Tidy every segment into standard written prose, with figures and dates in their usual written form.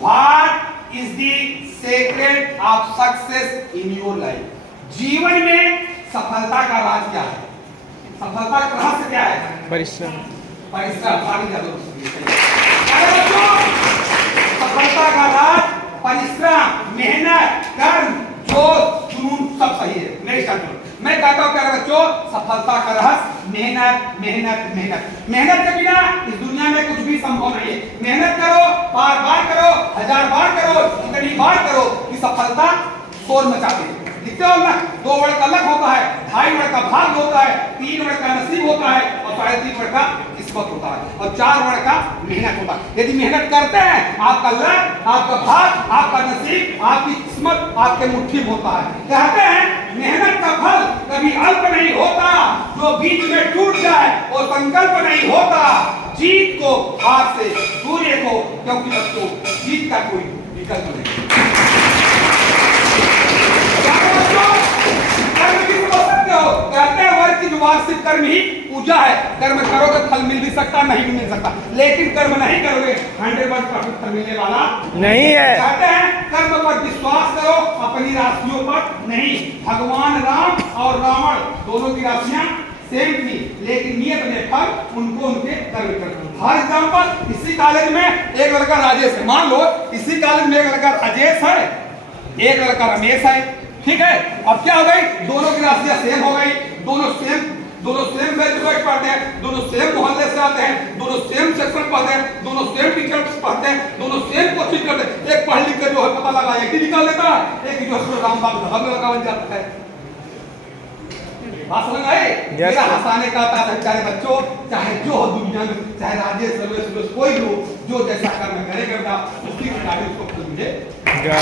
What is the secret of success in your life? जीवन में सफलता का राज क्या है? सफलता का रहस्य क्या है? परिश्रम। परिश्रम। सफलता का राज परिश्रम, मेहनत, कर्म, जोश, जुनून सब सही है। मैं कहता हूं प्यारे बच्चों, सफलता का रहस्य मेहनत, मेहनत, मेहनत। मेहनत के बिना इस दुनिया में कुछ भी संभव नहीं है। मेहनत करो, बार बार करो, 1000 बार करो, इतनी बार करो कि सफलता शोर मचाती है। दिखते हो ना, 2 वर्ड का लक होता है, 2.5 वर्ड का भाग्य होता है, 3 वर्ड का नसीब होता है और 3.5 वर्ड का किस्मत होता है और 4 वर्ड का मेहनत होता है। यदि मेहनत करते हैं, आपका लक, आपका भाग्य, आपका नसीब, आपकी किस्मत आपके मुट्ठी में होता है। कहते हैं मेहनत का फल कभी अल्प नहीं होता, जो बीच में टूट जाए वो संकल्प नहीं होता। जीत को हार से सूर्य को, क्योंकि बच्चों जीत का कोई विकल्प नहीं। कहते हैं वर्ग की वार्षिक कर्म ही पूजा है। कर्म करोगे फल मिल भी सकता, नहीं भी मिल सकता, लेकिन कर्म नहीं करोगे 100% फल मिलने वाला नहीं है। कहते हैं कर्म पर विश्वास करो, अपनी राशियों पर नहीं। भगवान राम और रावण दोनों की राशियां सेम थी, लेकिन नियत ने फल उनको उनके कर्म कर। फॉर एग्जाम्पल, इसी कॉलेज में एक लड़का राजेश है। मान लो इसी कॉलेज में एक लड़का राजेश है, एक लड़का रमेश है, ठीक है। अब क्या हो गई, दोनों की राशियां सेम हो गई, दोनों सेम बैच पढ़ते हैं, दोनों सेम मोहल्ले से आते हैं, दोनों सेम सेक्शन पढ़ते हैं, दोनों सेम टीचर पढ़ते हैं, दोनों सेम कोचिंग करते हैं। एक पढ़ लिख कर जो है पता लगा एक ही निकाल लेता है, एक जो है रामबाग धर्म लगा बन जाता है। बात समझ आई? मेरा हंसाने का प्यारे बच्चों, चाहे जो हो दुनिया में, चाहे राजेश रमेश कोई हो, जो जैसा कर्म करेगा उसकी किताबें उसको फल मिलेगा।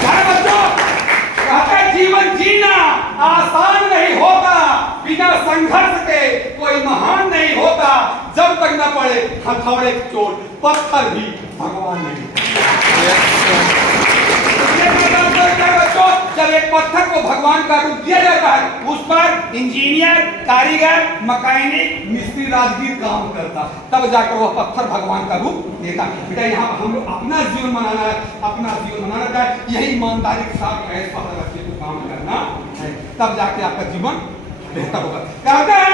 प्यारे बच्चों, कहते जीवन जीना आसान नहीं होता, बिना संघर्ष के कोई महान नहीं होता। जब तक न पड़े हथौड़े की चोट, पत्थर भी भगवान नहीं। जब एक पत्थर को भगवान का रूप दिया जाता है, उस पर इंजीनियर, कारीगर, मैकेनिक, मिस्त्री, राजगीर काम करता, तब जाकर वह पत्थर भगवान का रूप देता। बेटा यहाँ हम लोग अपना जीवन बनाना है, अपना जीवन बनाना है, यही ईमानदारी के साथ ऐसे काम करना है, तब जाके आपका जीवन बेहतर होगा। कहते हैं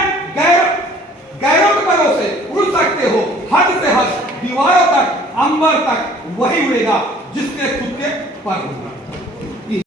गैरों के परों से उड़ सकते हो, हद से हद, दीवारों तक, अंबर तक, वही उड़ेगा जिसके खुद के पर होगा।